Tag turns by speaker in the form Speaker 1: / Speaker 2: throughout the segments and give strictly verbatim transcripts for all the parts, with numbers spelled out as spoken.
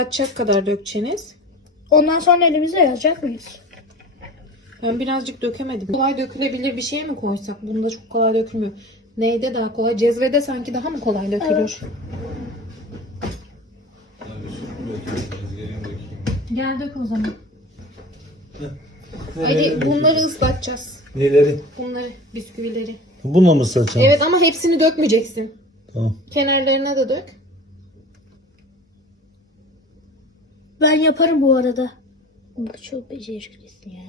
Speaker 1: Atacak kadar dökeceğiniz.
Speaker 2: Ondan sonra elimize yazacak mıyız?
Speaker 1: Ben birazcık dökemedim. Kolay dökülebilir bir şeye mi koysak? Bunda çok kolay dökülmüyor. Neyde daha kolay? Cezvede sanki daha mı kolay dökülür?
Speaker 2: Evet.
Speaker 1: Gel dök o zaman. Hadi bunları ıslatacağız.
Speaker 3: Neleri?
Speaker 1: Bunları, bisküvileri.
Speaker 3: Bununla mı ıslatacağım?
Speaker 1: Evet ama hepsini dökmeyeceksin.
Speaker 3: Tamam.
Speaker 1: Kenarlarına da dök.
Speaker 2: Ben yaparım bu arada. Bu çok beceriklisin ya.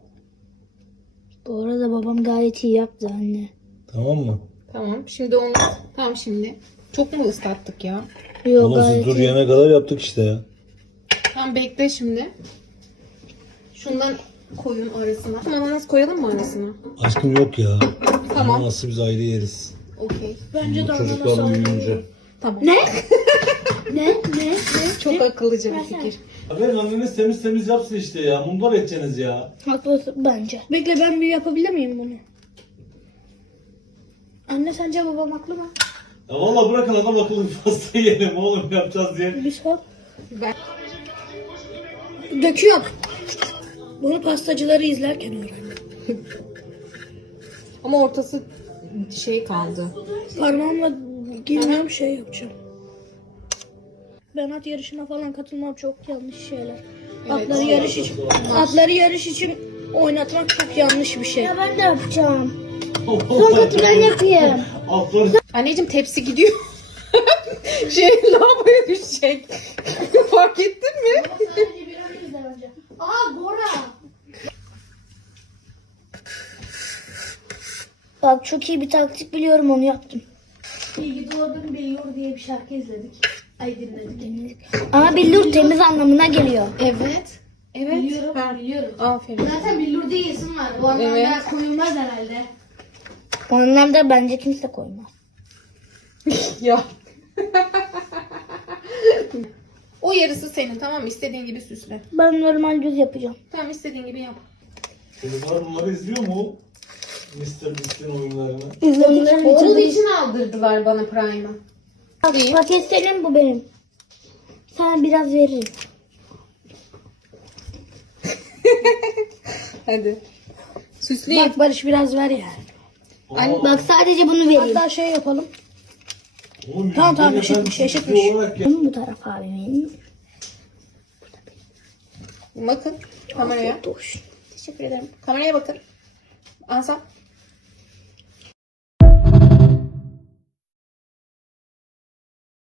Speaker 2: Bu arada babam gayet iyi yaptı anne.
Speaker 3: Tamam mı?
Speaker 1: Tamam. Şimdi onu tam şimdi. Çok mu ıslattık ya?
Speaker 2: Yok
Speaker 3: Oğlum siz
Speaker 2: gayet
Speaker 3: dur
Speaker 2: iyi.
Speaker 3: yene kadar yaptık işte ya.
Speaker 1: Tamam bekle şimdi. Şundan koyun arasına. Ananas koyalım mı arasına?
Speaker 3: Aşkım yok ya.
Speaker 1: Tamam.
Speaker 3: Ananası biz ayrı yeriz.
Speaker 1: Okey.
Speaker 2: Bence de
Speaker 3: Çocuklar
Speaker 2: ananas
Speaker 3: uyuyunca.
Speaker 1: Tamam.
Speaker 2: Ne? ne? Ne? Ne?
Speaker 1: Çok akıllıca bir fikir.
Speaker 3: Haberin anneniz temiz temiz yapsın işte ya. Mundar edeceksiniz ya.
Speaker 2: Haklısın bence. Bekle ben bir yapabilir miyim bunu? Anne sence babam haklı mı?
Speaker 3: Ya valla bırakın adam akıllı bir pasta yiyelim oğlum yapacağız diye.
Speaker 2: Bir sor.
Speaker 1: Ben...
Speaker 2: Döküyorum. Bunu pastacıları izlerken öğrendim.
Speaker 1: Ama ortası şey kaldı.
Speaker 2: Parmağımla girmem şey yapacağım. Ben at yarışına falan katılmam, çok yanlış şeyler. Atları yarış için atları yarış için oynatmak çok yanlış bir şey. Ya ben de yapacağım. Son katı ben yapayım.
Speaker 3: Atları
Speaker 1: Anneciğim tepsi gidiyor. şey lavaboya düşecek. Fark ettin mi?
Speaker 2: Aa Bora. Bak çok iyi bir taktik biliyorum, onu yaptım.
Speaker 4: İyi doğdun Billur diye bir şarkı izledik. Ay dinledik.
Speaker 2: Dinledik. Ama billur temiz anlamına geliyor.
Speaker 1: Evet. Evet.
Speaker 4: Biliyorum,
Speaker 1: Ben-
Speaker 4: biliyorum.
Speaker 1: Aferin.
Speaker 4: Zaten Billur diye isim var. Bu anlamda
Speaker 1: Evet.
Speaker 4: koyulmaz herhalde.
Speaker 2: O anlamda bence kimse koymaz.
Speaker 1: Ya. O yarısı senin, tamam mı? İstediğin gibi süsle.
Speaker 2: Ben normal düz yapacağım.
Speaker 1: Tamam, istediğin gibi yap.
Speaker 3: Çocuklar bunları izliyor mu? mister Beast'in oyunlarını.
Speaker 2: İzledik.
Speaker 1: Onun için aldırdılar bana Prime'ı. İyi.
Speaker 2: Paket senin, bu benim. Sana biraz veririm.
Speaker 1: Hadi. Süsleyin.
Speaker 2: Bak Barış biraz ver ya.
Speaker 3: Ama-
Speaker 2: Bak sadece bunu vereyim. Hatta şey yapalım.
Speaker 3: Oğlum,
Speaker 2: Tamam, tamam,
Speaker 3: Yüzüklerin
Speaker 2: eşitmiş,
Speaker 3: Efendisi
Speaker 2: eşitmiş.
Speaker 3: olarak ya-
Speaker 2: Bu taraf abimin.
Speaker 1: Bakın kameraya.
Speaker 2: Dur.
Speaker 1: Teşekkür ederim. Kameraya bakın. Ansam.